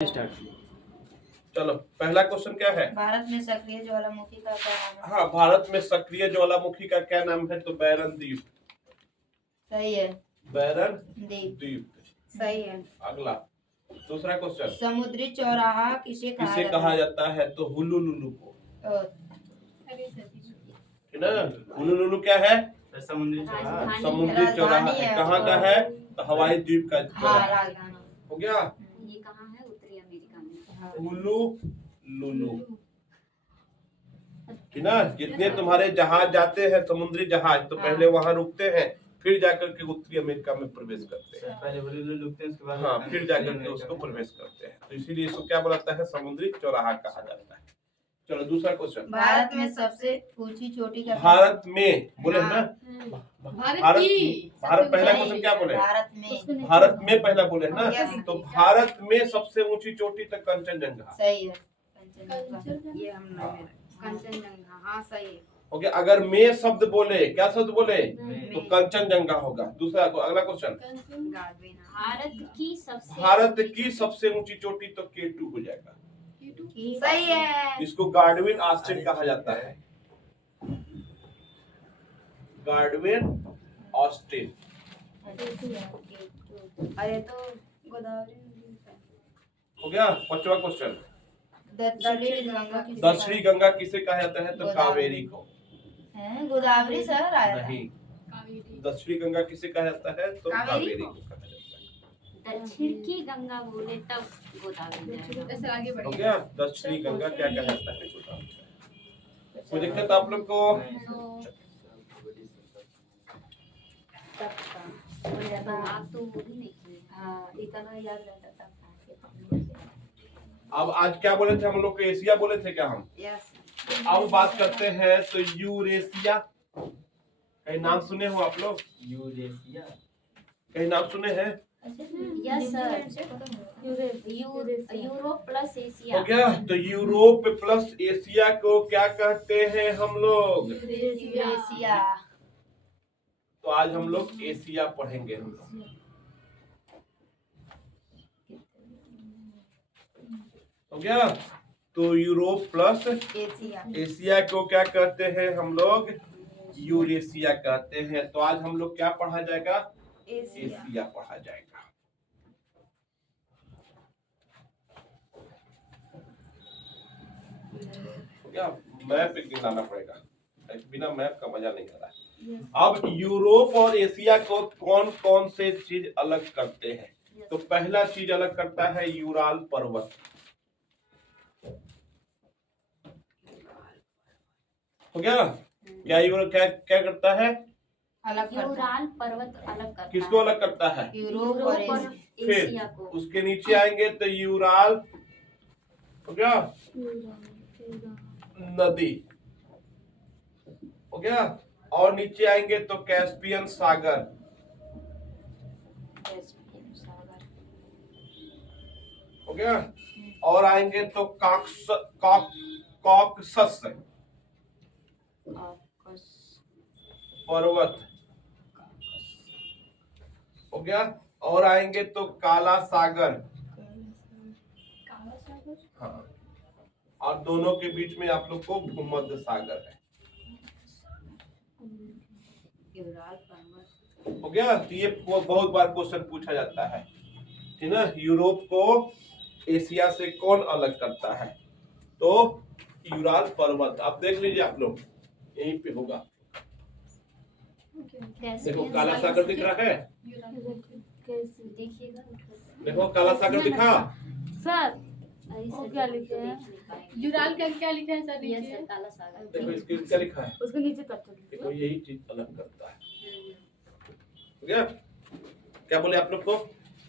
Start. चलो पहला question क्या है? भारत में सक्रिय ज्वालामुखी का क्या नाम है? हाँ, भारत में सक्रिय ज्वालामुखी का क्या नाम है? तो बैरन द्वीप। सही है। बैरन द्वीप द्वीप। सही है। अगला दूसरा क्वेश्चन, समुद्री चौराहा किसे कहा जाता है? तो हुलुलुलु को, है ना? हुलुलुलु क्या है? समुद्री चौराहा। समुद्री चौराहा है। कहाँ का है? तो हवाई द्वीप का हाँ, चौराहा। राजधानी। हो गया। ये कहाँ है? उत्तरी अमेरिका में। हाँ। हुलुलुलु, है ना? जितने तुम्हारे जहाज जाते हैं, समुद्री जहाज, तो पहले वहां रुकते हैं, फिर जाकर के उत्तरी अमेरिका में प्रवेश करते हैं। पहले हुलुलुलु रुकते हैं, उसके बाद हाँ, फिर जाकर के उसको प्रवेश करते हैं। तो इसीलिए इसको क्या बोलता है? समुद्री चौराहा कहा जाता है। चलो दूसरा क्वेश्चन, भारत में सबसे ऊंची चोटी का भारत में बोले है ना? भारत पहला क्वेश्चन क्या बोले? भारत में पहला बोले है ना? तो भारत में सबसे ऊंची चोटी तक कंचनजंगा। सही है। ये कंचनजंगा। हाँ सही है। हो गया। अगर मैं शब्द बोले, क्या शब्द बोले? तो कंचनजंगा होगा। दूसरा अगला क्वेश्चन, भारत की सबसे ऊंची चोटी तो K2 हो जाएगा। सही है। इसको गार्डविन ऑस्टिन कहा जाता है। Godwin Austin. अरे तो गोदावरी हो गया। पांचवा क्वेश्चन, दक्षिणी दक्षिणी गंगा किसे कहा जाता है? तो कावेरी को। गोदावरी सर आया था। नहीं, दक्षिणी गंगा किसे कहा जाता है? तो कावेरी को कहा जाता है। दक्षिण की गंगा बोले तब गोदावरी। हो गया। दक्षिणी गंगा क्या कहा जाता है? गोदावरी। कोई दिक्कत आप लोग को? आप तो वो भी नहीं किए। हाँ, इतना याद रहता था। अब आज क्या बोले थे हम लोग? एशिया बोले थे क्या हम? यस। अब बात करते हैं तो यूरेशिया। कहीं नाम सुने हो आप लोग? यूरेशिया। कहीं नाम सुने हैं? Yes sir. Europe plus Asia. हो गया। तो यूरोप प्लस एशिया को क्या कहते हैं हम लोग? यूरेशिया। तो आज हम लोग एशिया पढ़ेंगे हम लोग। हो गया। तो यूरोप प्लस एशिया को क्या कहते हैं हम लोग? यूरेशिया कहते हैं। तो आज हम लोग क्या पढ़ा जाएगा? एशिया पढ़ा जाएगा। हो गया। मैप एक दिन लाना पड़ेगा, बिना मैप का मजा नहीं आ रहा है। अब यूरोप और एशिया को कौन कौन से चीज अलग करते हैं? तो पहला चीज अलग करता है यूराल पर्वत। हो गया। क्या क्या करता है? यूराल पर्वत अलग करता है। किसको अलग करता है? यूरोप और एशिया को। फिर उसके नीचे आएंगे तो यूराल, हो गया, नदी, हो गया। और नीचे आएंगे तो कैस्पियन सागर, हो गया। और आएंगे तो कॉकसस पर्वत, हो गया। और आएंगे तो काला सागर। हाँ, और दोनों के बीच में आप लोग को भूमध्य सागर है। हो गया। तो ये बहुत बार क्वेश्चन पूछा जाता है, ठीक ना? यूरोप को एशिया से कौन अलग करता है? तो यूराल पर्वत। आप देख लीजिए, आप लोग यहीं पे होगा। देखो काला सागर दिख रहा है, देखो काला सागर दिखा सर। क्या लिखे हैं? यूराल का क्या लिखा है सर? यस सर, काला सागर। देखो इसके क्या लिखा है? उसके नीचे तक देखो यही चीज अलग करता है। हो गया। क्या बोले आप लोग को?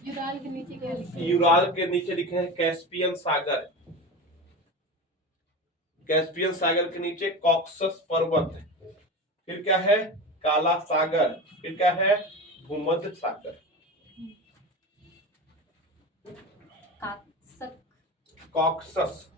यूराल के नीचे क्या लिखा है? यूराल के नीचे लिखे हैं कैस्पियन सागर। कैस्पियन सागर के नीचे कॉकसस पर्वत, फिर क्या है? काला सागर, फिर क्या है? भूमध्य सागर। कॉकसस,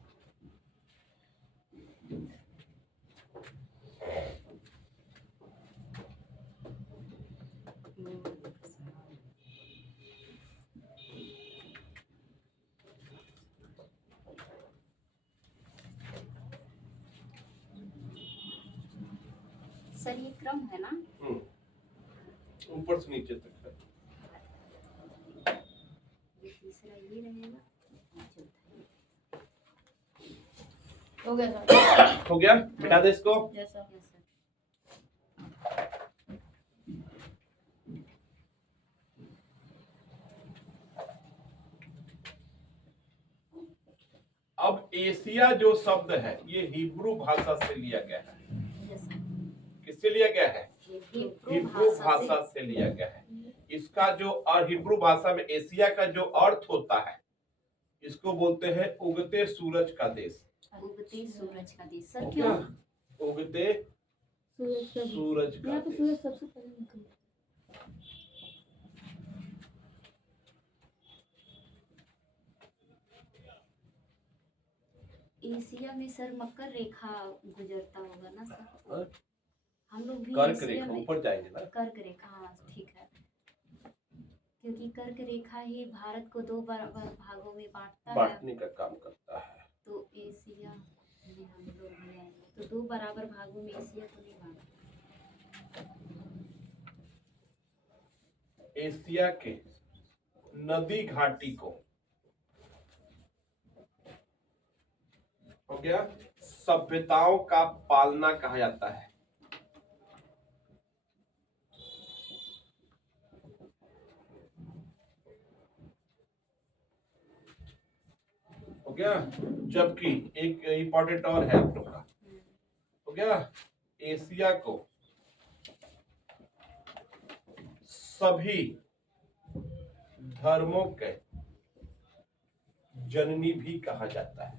सर ये क्रम है ना? ऊपर से नीचे तक है। ये तीसरा ये रहेगा, चौथा ये। हो गया सर। हो गया, मिटा दे इसको। Yes sir. Yes sir. अब एशिया जो शब्द है ये हिब्रू भाषा से लिया गया है। Yes sir. किससे लिया गया है? हिब्रू हिब्रू भाषा से लिया गया है। इसका जो और हिब्रू भाषा में एशिया का जो अर्थ होता है, इसको बोलते हैं उगते सूरज का देश। उगते सूरज का देश। सर क्यों? उगते सूरज का यहाँ तो देश। सूरज सबसे पहले निकलता है। एशिया में सर मकर रेखा गुजरता होगा ना सर? हाँ? हम लोग भी कर्क एशिया रेखा में ऊपर जाएंगे ना। कर्क रेखा, हाँ ठीक है, क्योंकि कर्क रेखा ही भारत को 2 भागों में बांटता है, बांटने का काम करता है। तो एशिया में हम लोग भी आएंगे, तो 2 बराबर भागों में एशिया तो नहीं बांटा। एशिया के नदी घाटी को हो गया सभ्यताओं का पालना कहा जाता है। हो गया, जबकि एक इंपॉर्टेंट और है आप लोग का, हो गया एशिया को सभी धर्मों के जननी भी कहा जाता है।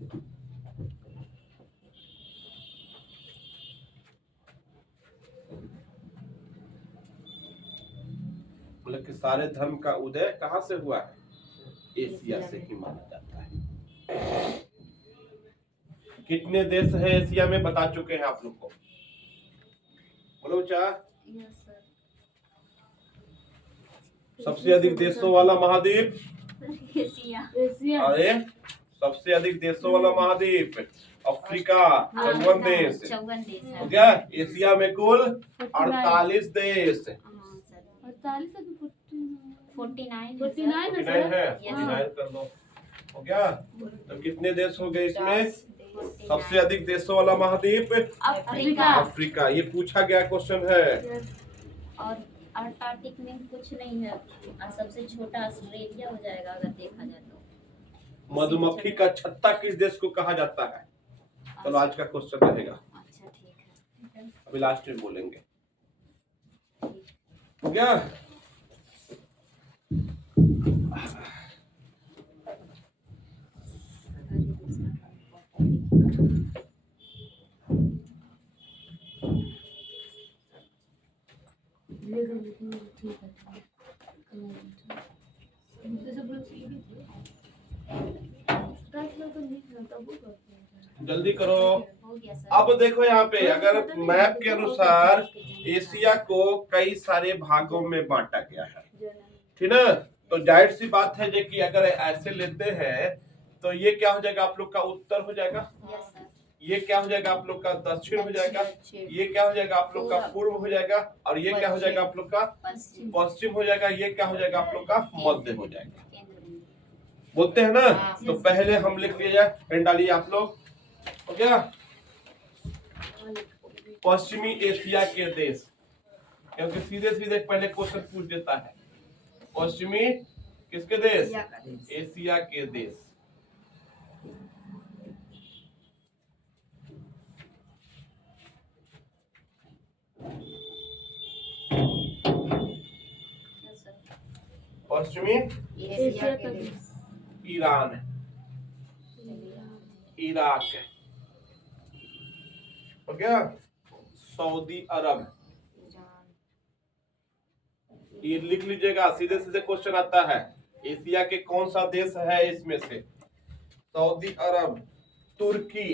मतलब कि सारे धर्म का उदय कहाँ से हुआ है? एशिया से ही माना जाता है। कितने देश हैं एशिया में बता चुके हैं आप लोग को, बोलो चाह। Yes sir. सबसे अधिक देशों वाला महाद्वीप एशिया। एशिया। अरे सबसे अधिक देशों वाला महाद्वीप अफ्रीका, 54 देश। 54 देश है। हो गया, एशिया में कुल 48 देश। हाँ सर। 48 अभी 49 49 49 है है, सर। 49 कर लो। हो गया, तो कितने देश हो गए इसमें? 49 सबसे अधिक देशों वाला महाद्वीप अफ्रीका। अफ्रीका। ये पूछा गया क्वेश्चन है। और अंटार्कटिक में कुछ नहीं है, और सबसे छोटा ऑस्ट्रेलिया हो जाएगा अगर देखा जाए तो। मधुमक्खी का छत्ता किस देश को कहा जाता है? चलो आज का क्वेश्चन रहेगा, अच्छा ठीक है। अभी लास्ट में बोलेंगे। हो गया, ठीक है। सब लोग सीधे थे। 10 लोग तो नहीं था, तब वो करते हैं। जल्दी करो। हो गया सर। अब देखो यहाँ पे, अगर मैप के अनुसार एशिया को कई सारे भागों में बांटा गया है, ठीक ना? तो जाहिर सी बात है जे कि अगर ऐसे लेते हैं तो ये क्या हो जाएगा आप लोग का? उत्तर हो जाएगा। Yes sir. ये क्या हो जाएगा आप लोग का? दक्षिण हो जाएगा। ये क्या हो जाएगा आप लोग का? पूर्व हो जाएगा। और ये क्या हो जाएगा आप लोग का? पश्चिम। पश्चिम हो जाएगा। ये क्या हो जाएगा आप लोग का? मध्य हो जाएगा। केंद्र बिंदु। बोलते हैं ना, तो पहले हम लिख लिया जाए, पेन डालिए आप लोग। हो गया, पश्चिमी एशिया के देश, क्योंकि सीधे सीधे पहले क्वेश्चन पूछ देता है। पश्चिमी किसके देश? एशिया के देश। Yes sir. पश्चिमी एशिया के देश। ईरान, इराक, हो गया, सऊदी अरब। ये लिख लीजिएगा, सीधे सीधे क्वेश्चन आता है। एशिया के कौन सा देश है इसमें से? Saudi Arab, Turkey,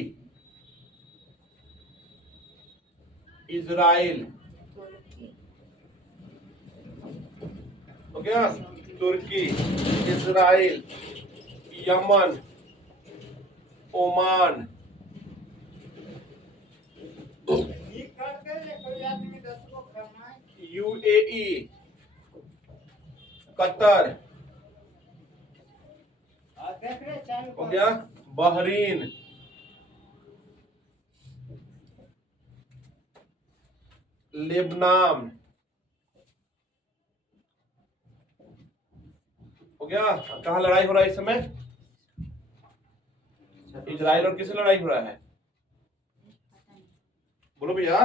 Israel. हो गया, Turkey, Israel, Yemen, Oman. UAE, Qatar, हो गया, बहरीन, लेबनान, हो गया। कहाँ लड़ाई हो रहा है इस समय? इजराइल और किससे लड़ाई हो रहा है? बोलो भैया।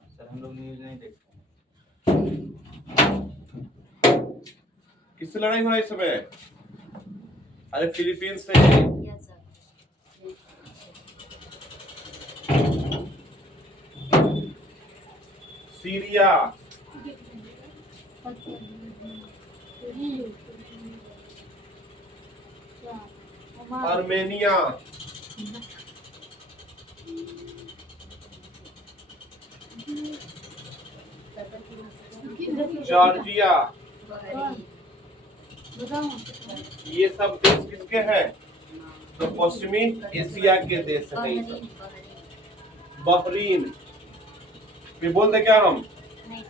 सर हम लोग न्यूज नहीं देखते। किससे लड़ाई हो रहा है इस समय? अरे फिलीपींस से। Yes sir. Syria, Armenia, Georgia, ये सब देश किसके हैं? तो पश्चिमी एशिया के देश हैं ये सब। बहरीन, फिर बोल दे क्या हम? नहीं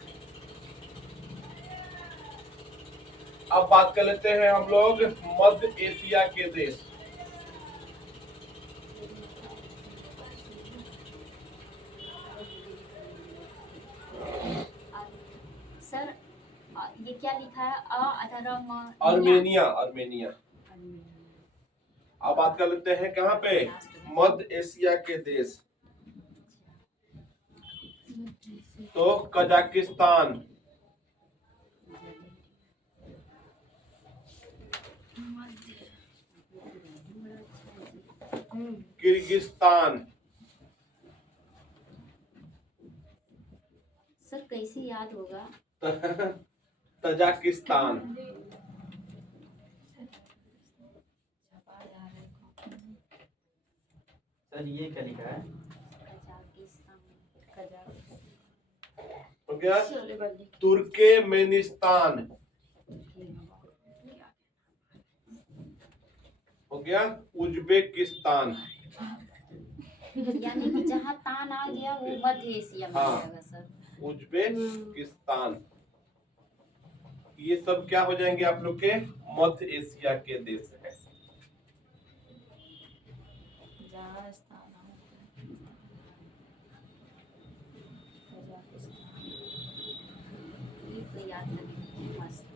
अब बात कर लेते हैं हम लोग मध्य एशिया के देश। सर, ये क्या लिखा है? अधर्म आर्मेनिया, आर्मेनिया। अब बात कर लेते हैं कहाँ पे? मध्य एशिया के देश। तो कजाकिस्तान, किर्गिस्तान, सर कैसे याद होगा? तजाकिस्तान, सर ये क्या लिखा है? हो गया। तुर्कमेनिस्तान, हो गया। उज्बेकिस्तान, यानी कि जहाँ तान आ गया वो मध्य एशिया में हाँ। जाएगा सर। उज्बेकिस्तान, ये सब क्या हो जाएंगे आप लोग के? मध्य एशिया के देश है। ये तो याद रखना मस्त।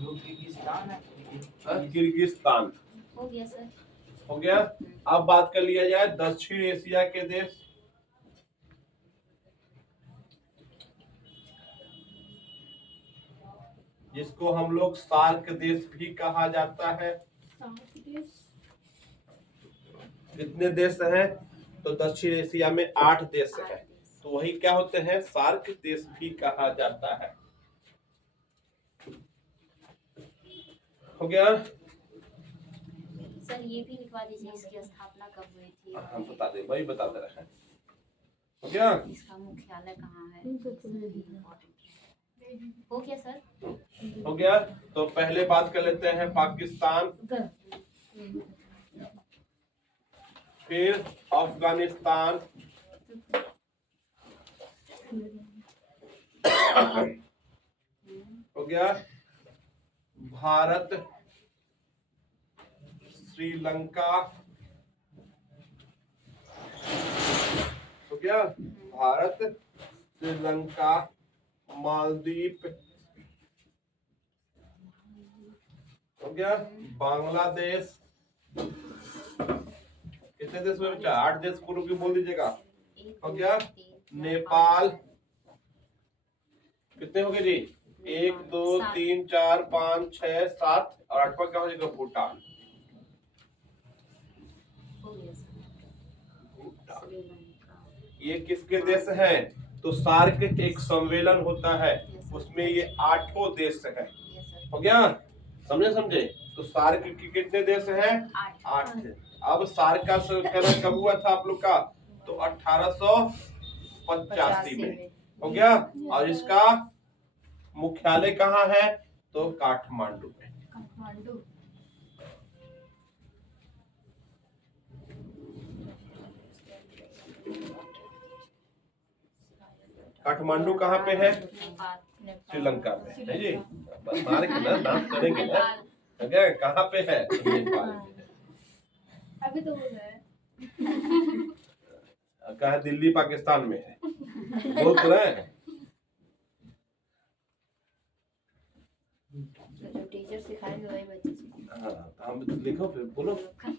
जो किर्गिस्तान है। किर्गिस्तान, हो गया सर। हो गया। अब बात कर लिया जाए दक्षिण एशिया के देश। जिसको हम लोग सार्क देश भी कहा जाता है। कितने देश हैं? तो दक्षिण एशिया में 8 देश हैं। तो वही क्या होते हैं? सार्क देश भी कहा जाता है। हो गया। सर ये भी लिखवा दीजिए, इसकी स्थापना कब हुई थी? हम बता दे, वही बता दे रहे हैं। हो गया। इसका मुख्यालय कहाँ है? हो गया सर। हो गया। तो पहले बात कर लेते हैं पाकिस्तान, फिर अफगानिस्तान, हो गया। भारत, श्रीलंका, हो गया। भारत, श्रीलंका, मालदीव, हो गया। बांग्लादेश। कितने देश हुए बच्चा? 8 देश को रुपये बोल दीजिएगा। हो गया। नेपाल, कितने हो गए जी? 1 2 3 4 5 6 7 और 8वां क्या हो जाएगा? भूटान। हो गया सर। ये किसके देश हैं? तो सार्क एक सम्मेलन होता है, उसमें ये 8 देश है। हो गया। समझे? तो सार्क के कितने देश हैं? 8। अब सार्क का संकलन कब हुआ था आप लोग का? तो 1885 में। हो गया। और इसका मुख्यालय कहाँ है? तो काठमांडू में। काठमांडू। काठमांडू कहाँ पे है? नेपाल। श्रीलंका में है जी। बस मार के ना डांस करेंगे ना, क्या कहाँ पे है? नेपाल में है। अभी तो बोल रहा है कहा दिल्ली पाकिस्तान में है, बोल तो रहे हैं। तो जो टीचर सिखाएंगे वही बच्चे सीखेंगे। हाँ, तो हम लिखो फिर बोलो। हम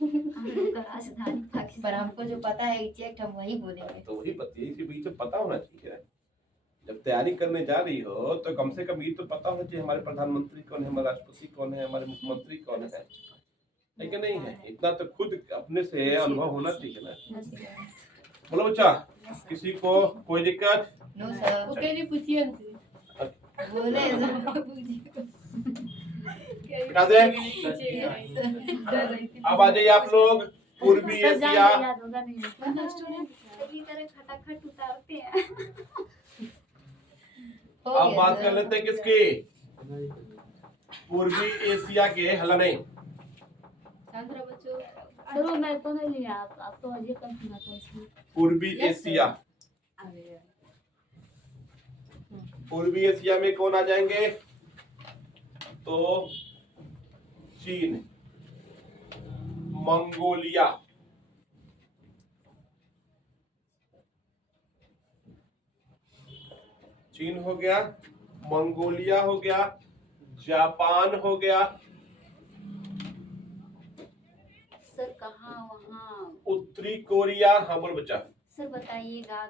लोग का राजधानी पर पाकिस्तान। हमको जो पता है एग्जैक्ट हम वही बोलेंगे। तो वही बतिए, इसी बीच में पता होना चाहिए। जब तैयारी करने जा रही हो तो कम से कम ये तो पता होना चाहिए हमारे प्रधानमंत्री कौन है, हमारे राष्ट्रपति कौन है, हमारे मुख्यमंत्री कौन है। लेकिन नहीं है, इतना तो खुद अपने से अनुभव होना चाहिए ना। बोलो बच्चा, किसी को कोई दिक्कत? No sir. वो कह रही पूछिए हमसे बोले जरूर पूछिए। बता दे। पूछिएगा नहीं। डर रही थी। अब आ जाइए आप लोग। पूर्वी सब जान एशिया। याद होगा नहीं। सभी तरह खटाखट उतारते हैं। हो अब गया बात सर। कर लेते हैं किसकी? पूर्वी एशिया के। हला नहीं, शांत रहो बच्चों। चलो मैं तो नहीं लिया, आप तो अजय कल सुना था इसमें। पूर्वी Yes, एशिया। पूर्वी एशिया में कौन आ जाएंगे? तो चीन, मंगोलिया, चीन हो गया, मंगोलिया हो गया, जापान हो गया, सर कहाँ वहाँ? उत्तरी कोरिया। हाँ बोल बच्चा। सर बताइएगा।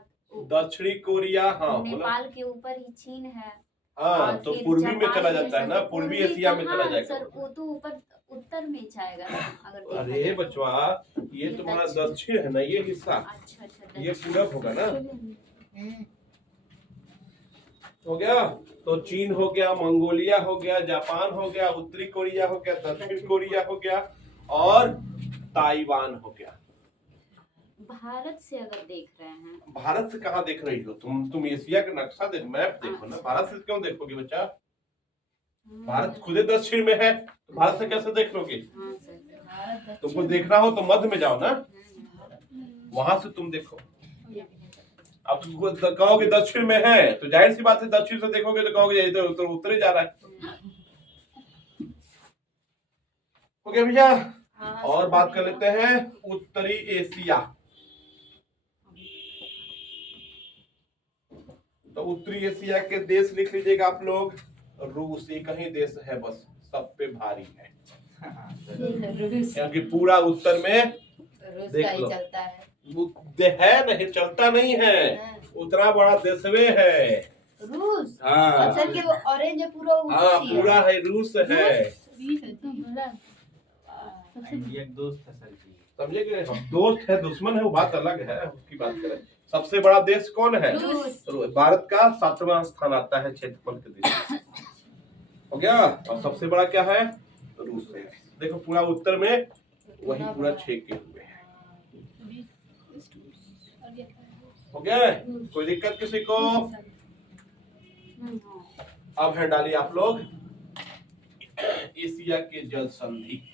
दक्षिणी कोरिया। हाँ बोलो। नेपाल के ऊपर ही चीन है। हाँ और तो फिर पूर्वी में जापान चला में जाता है सर, ना, पूर्वी एशिया में चला कहाँ? जाएगा। सर वो तो ऊपर उत्तर में जाएगा ना, अगर देखा अरे जाए तो। बचवा, ये तुम्हारा दक्षिण है ना, ये हिस्सा, अच्छा अच्छा ये दक्षिण। पूरब होगा ना। हम्म। हो गया। तो चीन हो गया, मंगोलिया हो गया, जापान हो गया, उत्तरी कोरिया हो गया, दक्षिण कोरिया हो गया और ताइवान हो गया। भारत से अगर देख रहे हैं। भारत से कहाँ देख रही हो तुम एशिया का नक्शा देख, मैप देखो ना। भारत से क्यों देखोगे बच्चा? भारत खुद दक्षिण में है, तो भारत से कैसे देख लोगे? हाँ सर। भारत तुमको देखना हो तो मध्य में जाओ ना, वहां से तुम देखो। अब तुम कहोगे दक्षिण में है तो जाहिर सी बात है दक्षिण से देखोगे तो कहोगे ये तो उत्तर ही जा रहा है। हो गया भैया। हाँ, और बात कर लेते हैं उत्तरी एशिया। तो उत्तरी एशिया के देश लिख लीजिएगा आप लोग। रूस एक ही देश है बस, सब पे भारी है, रूस क्योंकि पूरा उत्तर में रूस देख का ही लो। चलता है। है नहीं, चलता नहीं है, हाँ। उतना बड़ा देशवे है। रूस हाँ अच्छा कि वो ऑरेंज है पूरा वो हाँ, रूस ही है। पूरा है, रूस है। बीस है तो बोला इंडिया एक दोस्त है सर जी। समझे कि नहीं? दोस्त है दुश्मन है वो बात अलग है, उसकी बात करें। सबसे बड़ा देश कौन है? रूस। भारत का 7वां स्थान आता है क्षेत्रफल के देश। हो गया। और सबसे बड़ा क्या है? रूस है। देखो पूरा उत्तर में वही पूरा छेके हुए है। हो गया। कोई दिक्कत किसी को? अब है डालिए आप लोग एशिया के जल संधि।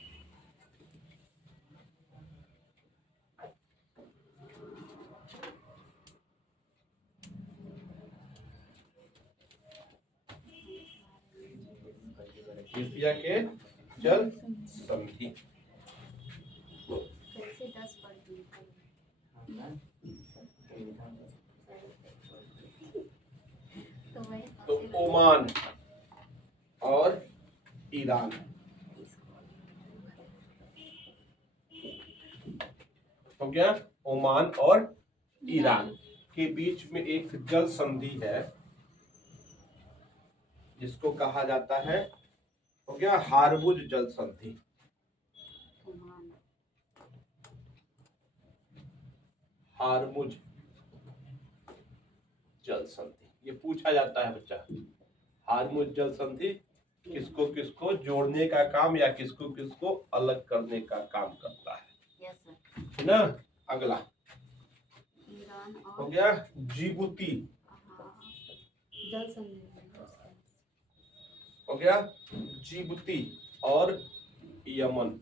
एशिया के जल संधि। कैसे 10 पढ़ दिए? तो वही तो ओमान और ईरान। हो गया। ओमान और ईरान के बीच में एक जल संधि है जिसको कहा जाता है, हो गया, हारमुज जल संधि। ओमान। हारमुज जल संधि ये पूछा जाता है बच्चा। हारमुज जल संधि किसको किसको जोड़ने का काम या किसको किसको अलग करने का काम करता है, यस सर। है ना। अगला ईरान हो और गया जिबूती। हाँ, जल संधि। हो गया जिबूती और यमन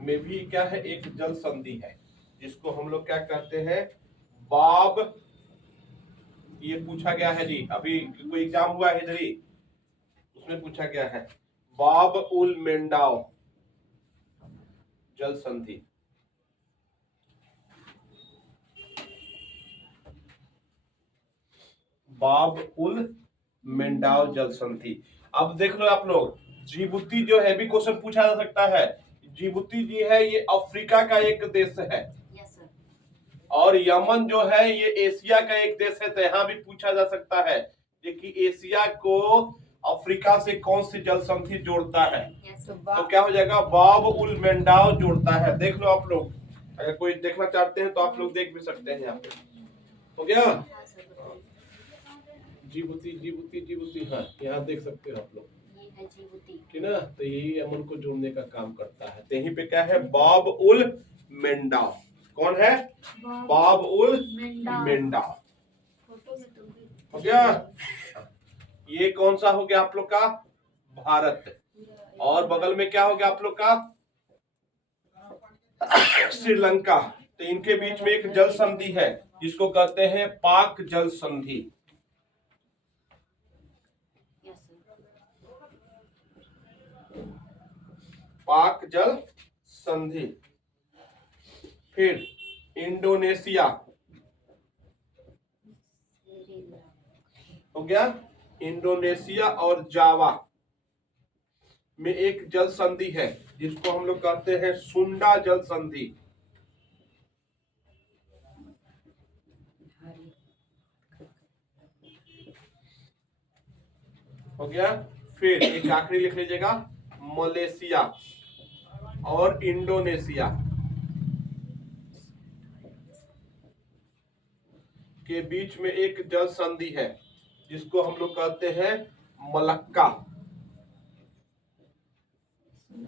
में भी क्या है, एक जल संधि है जिसको हम लोग क्या कहते हैं, बाब ये पूछा गया है जी, अभी कोई एग्जाम हुआ है इधर ही, उसमें पूछा गया है बाब उल मेंडाव जल संधि। बाब उल मेंडाव जल संधि। अब देख लो आप लोग, जिबूती जो है भी क्वेश्चन पूछा जा सकता है। जिबूती जी है ये अफ्रीका का एक देश है, यस सर। और यमन जो है ये एशिया का एक देश है, तो यहाँ भी पूछा जा सकता है कि एशिया को अफ्रीका से कौन सी जल संधि जोड़ता है। यस तो क्या हो जाएगा, बाब उल मेंडाव जोड़ता है। देख लो आप लोग, अगर कोई देखना चाहते हैं तो आप लोग देख भी सकते हैं। यहाँ पे हो गया जिबूती जिबूती जिबूती, हाँ यहाँ देख सकते हो आप लोग, ये है जिबूती। ठीक है ना। तो यही यमन को जोड़ने का काम करता है। तो यहीं पे क्या है, बाब उल मेंडाव। कौन है, बाब उल मेंडाव। हो गया। ये कौन सा हो गया आप लोग का, भारत। और बगल में क्या हो गया आप लोग का, श्रीलंका। तो इनके बीच में एक जल संधि है जिसको कहते हैं पाक जल संधि। पाक जल संधि। फिर इंडोनेशिया हो गया। इंडोनेशिया और जावा में एक जल संधि है जिसको हम लोग कहते हैं सुंडा जल संधि। हो गया। फिर एक आखिरी लिख लीजिएगा, मलेशिया और इंडोनेशिया के बीच में एक जल संधि है जिसको हम लोग कहते हैं मलक्का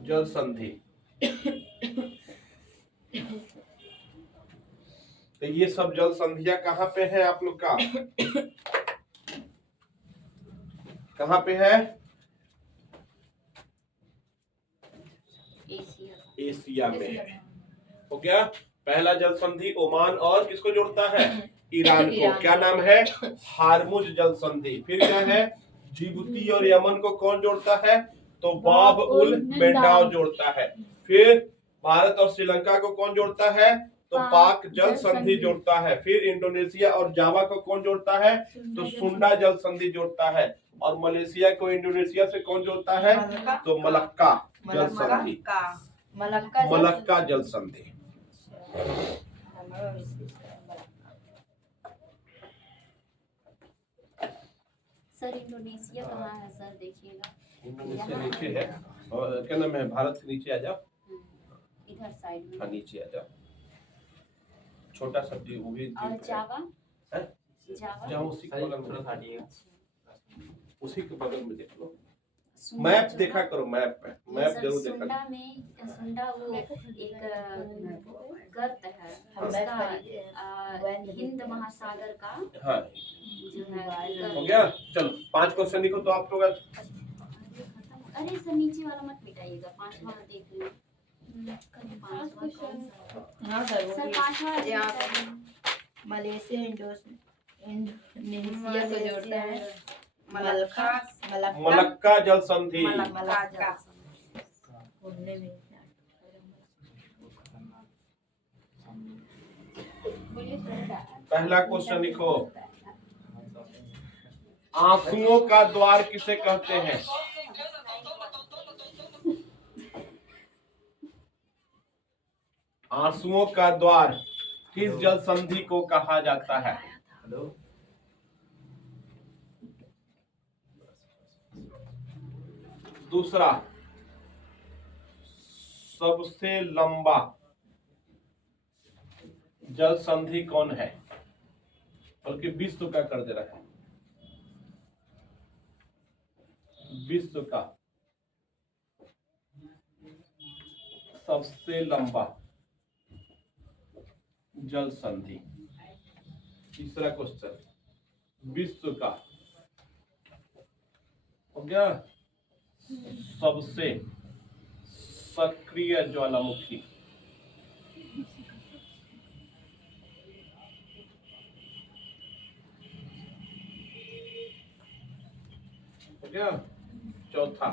जल संधि। तो ये सब जल संधियां कहाँ पे है आप लोग का, कहाँ पे है, एशिया में। हो गया। पहला जल संधि ओमान और किसको जोड़ता है, ईरान को। क्या नाम है, हारमुज जल संधि। फिर क्या है, जिबूती और यमन को कौन जोड़ता है, तो बाब उल मेंडाव जोड़ता है। फिर भारत और श्रीलंका को कौन जोड़ता है, तो पाक जल संधि जोड़ता है। फिर इंडोनेशिया और जावा को कौन जोड़ता है, तो सुंडा जल संधि जोड़ता है। और मलेशिया को इंडोनेशिया से कौन जोड़ता है, तो मलक्का जल संधि। मलक्का जल संधि। सर इंडोनेशिया कहाँ है सर, देखिएगा। इंडोनेशिया नीचे है, और क्या नाम है, भारत से नीचे आ जाओ, इधर साइड में। हाँ नीचे आ जाओ, छोटा सा वो भी। और जावा, जावा उसी के बगल में, हटिएगा। उसी के बगल में देख लो। मैप देखा करो, मैप पे मैप जरूर देखा सुंडा में, सुंडा वो एक गर्त है उसका, हिंद महासागर का हाँ जो है। हो गया। चलो 5 क्वेश्चन लिखो तो आप लोग। अरे सर नीचे वाला मत मिटाइएगा, 5वां देख लो। 5वां कौन सा? हाँ सर, सर 5वां मलेशिया इंडोनेशिया को जोड़ता है मलक्का मलक्का जल संधि। पहला क्वेश्चन लिखो, आंसुओं का द्वार किसे कहते हैं, आंसुओं का द्वार किस जल संधि को कहा जाता है। हेलो, दूसरा, सबसे लंबा जल संधि कौन है, बल्कि विश्व का कर दे रहा है, विश्व का सबसे लंबा जल संधि। तीसरा क्वेश्चन, विश्व का हो गया सबसे सक्रिय ज्वालामुखी। हो गया। चौथा,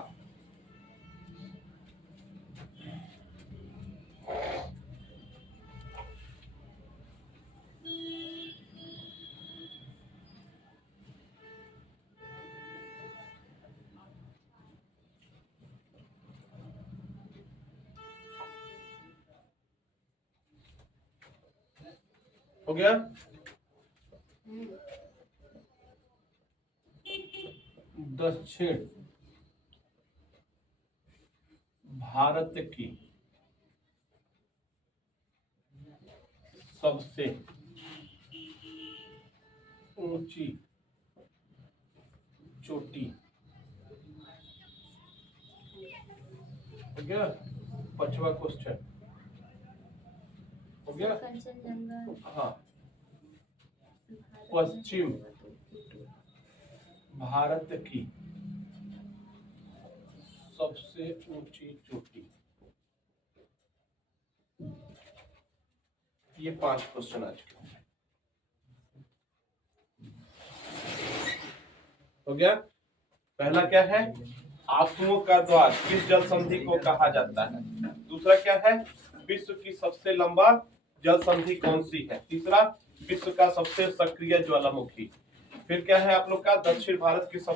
हो गया। दक्षिण भारत की सबसे ऊंची चोटी, हो गया। पांचवा क्वेश्चन हो गया। कंचनजंगा हाँ, भारत पश्चिम में भारत की सबसे ऊंची चोटी। ये 5 क्वेश्चन आज के हो गया। पहला क्या है, आंसुओं का द्वार किस जल संधि को कहा जाता है। दूसरा क्या है, विश्व की सबसे लंबा जल संधि कौन सी है। तीसरा, विश्व का सबसे सक्रिय ज्वालामुखी। फिर क्या है आप लोग का, दक्षिण भारत की सबसे